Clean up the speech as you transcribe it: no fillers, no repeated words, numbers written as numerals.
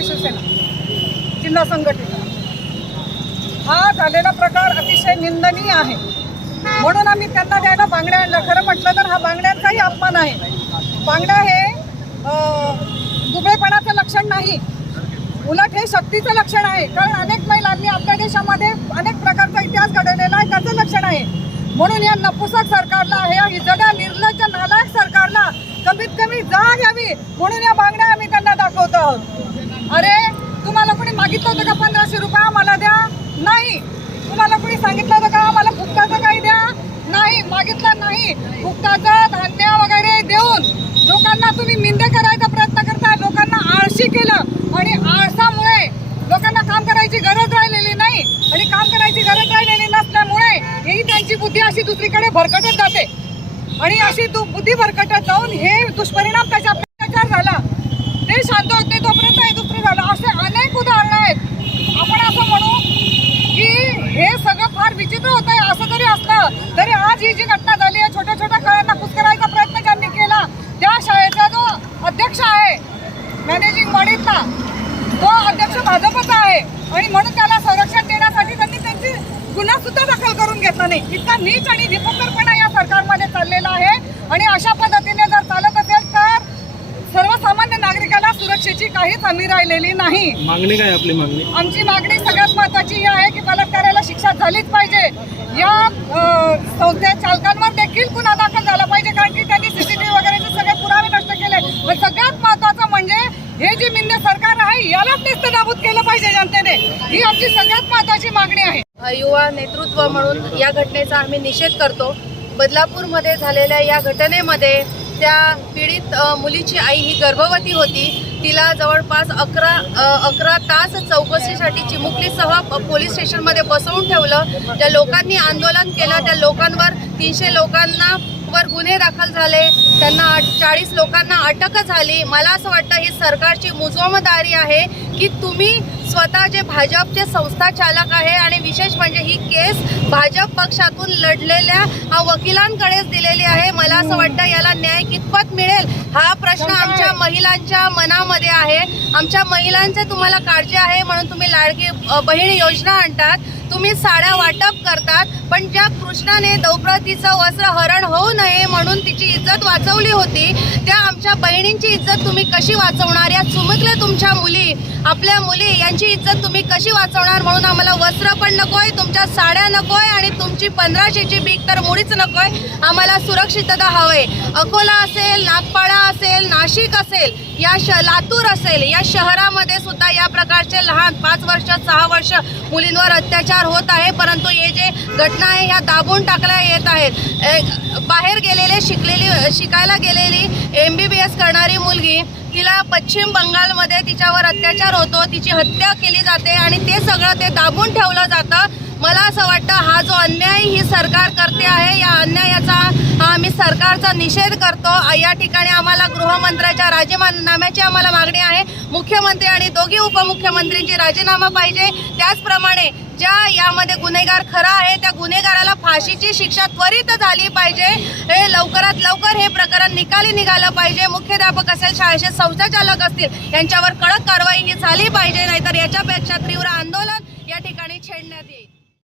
ठाकरे शिवसेना जिल्हा संघटना। हा झालेला प्रकार अतिशय निंदनीय आहे, म्हणून आम्ही त्यांना द्यायला बांगड्या आणल्या। खरं म्हटलं तर हा बांगड्यांचाही अपमान आहे। बांगड्या हे दुबळेपणाचं लक्षण नाही, उलट हे शक्तीचं लक्षण आहे। कारण अनेक महिलांनी आपल्या देशामध्ये अनेक प्रकारचा इतिहास घडवलेला आहे, त्याचं लक्षण आहे। म्हणून या नपुसक सरकारला, या हिजड्या निर्लज्ज नालायक सरकारला कमीत कमी जाग यावी, म्हणून या बांगड्या आम्ही त्यांना दाखवतो आहोत। अरे तुम्हाला कोणी मागितलं होतं का 1500 रुपये आम्हाला द्या? नाही। तुम्हाला कोणी सांगितलं होतं का आम्हाला फुकटाचं काही द्या? नाही, मागितलं नाही। फुकटाचं धान्य वगैरे देऊन लोकांना तुम्ही मिंदे करायचा प्रयत्न करताय, लोकांना आळशी केलं आणि आळसामुळे लोकांना काम करायची गरज राहिलेली नाही आणि काम करायची गरज राहिलेली नसल्यामुळे ही त्यांची बुद्धी अशी दुसरीकडे भरकटत जाते आणि अशी बुद्धी भरकटत जाऊन हे दुष्परिणाम त्याचा अत्याचार झाला। ते शांत होते तोपर्यंत हे दुसरं झालं। असे अनेक उदाहरणं आहेत। आपण असं म्हणू की हे सगळं फार विचित्र होत आहे। असं जरी असलं तरी आज ही जी घटना झाली आहे, छोट्या छोट्या कळ्यांना कुचकरायचा प्रयत्न ज्यांनी केला त्या शाळेचा जो अध्यक्ष आहे मॅनेजिंग बॉडीतला, तो अध्यक्ष भाजपचा आहे आणि म्हणून त्याला संरक्षण देण्यासाठी त्यांनी त्यांची गुन्हा सुद्धा दाखल करून घेतला नाही। इतका नीच आणि निपत्तरपणा या सरकारमध्ये चाललेला आहे आणि अशा पद्धतीने जर चालत असेल तर सर्वसामान्य नागरिकाला सुरक्षेची काहीच हमी राहिलेली नाही। मागणी काय आपली मागणी? आमची मागणी सगळ्यात महत्त्वाची ही आहे की बलात्काराला शिक्षा झालीच पाहिजे। या संस्थे चालकांवर देखील गुन्हा दाखल झाला पाहिजे, कारण की त्यांनी सीसीटीव्ही वगैरेचे सगळे पुरावे नष्ट केले। पण सगळ्यात महत्त्वाचं म्हणजे हे जे मिंदे सरकार आहे यालाच नेस्तनाबूत केलं पाहिजे जनतेने, ही आमची सगळ्यात महत्त्वाची मागणी आहे। युवा नेतृत्व म्हणून या घटनेचा आम्ही निषेध करतो। बदलापूरमध्ये झालेल्या या घटनेमध्ये त्या पीडित मुलीची आई ही गर्भवती होती। तिला जवळपास 11 तास चौकशीसाठी चिमुकलीसह पोलीस स्टेशनमध्ये बसवून ठेवलं। त्या लोकांनी आंदोलन केलं, त्या लोकांवर 300 लोकांवर गुन्हे दाखल झाले, त्यांना 40 लोकांना अटक झाली। मला असं वाटतं ही सरकारची मुजोमदारी आहे की तुम्ही स्वतः जे भाजपचे संस्था चालक आहे आणि विशेष म्हणजे ही केस भाजप पक्षातून लढलेल्या वकिलांकडेच दिलेली आहे। मला असं वाटतं याला न्याय कितपत मिळेल हा प्रश्न आमच्या महिलांच्या मनामध्ये आहे। आमच्या महिलांचे तुम्हाला काळजी आहे म्हणून तुम्ही लाडकी बहीण योजना आणतात, तुम्ही साड्या वाटप करतात, पण ज्या कृष्णाने द्रौपदीचं वस्त्र हरण होऊ नये म्हणून तिची इज्जत वाचवली होती, त्या आमच्या बहिणींची इज्जत तुम्ही कशी वाचवणार? या चुमुकल्या तुमच्या मुली, आपल्या मुली यांची इज्जत तुम्ही कशी वाचवणार? म्हणून आम्हाला वस्त्र पण नकोय, तुमच्या साड्या नकोय आणि तुमची 1500ची भीक तर मुळीच नकोय। आम्हाला सुरक्षितता हवे। अकोला असेल, नागपाडा असेल, नाशिक असेल, लातूर असेल, या शहरामध्ये सुद्धा या प्रकारचे लहान 5 वर्ष 6 वर्ष मुलींवर अत्याचार होत आहे, परंतु हे जे घटना आहे ह्या दाबून टाकल्या येत आहेत। बाहेर गेलेले शिकायला गेलेली MBBS करणारी मुलगी, तिला पश्चिम बंगालमध्ये तिच्यावर अत्याचार होतो, तिची हत्या केली जाते आणि ते सगळं ते दाबून ठेवलं जातं। मला असं वाटतं हा जो अन्याय ही सरकार करते आहे, या अन्यायाचा आम्ही सरकारचा निषेध करतो। या ठिकाणी आम्हाला गृहमंत्र्याच्या राजीनाम्याची आम्हाला मागणी आहे। मुख्यमंत्री आणि दोघी उपमुख्यमंत्र्यांची राजीनामा पाहिजे। त्याचप्रमाणे ज्या यामध्ये गुन्हेगार खरा आहे त्या गुन्हेगाराला फाशीची शिक्षा त्वरित झाली पाहिजे। हे लवकरात लवकर हे प्रकरण निकाली निघालं पाहिजे। मुख्याध्यापक असेल, शाळेचे संचालक असतील, यांच्यावर कडक कारवाई ही झाली पाहिजे, नाहीतर याच्यापेक्षा तीव्र आंदोलन या ठिकाणी छेडण्यात येईल।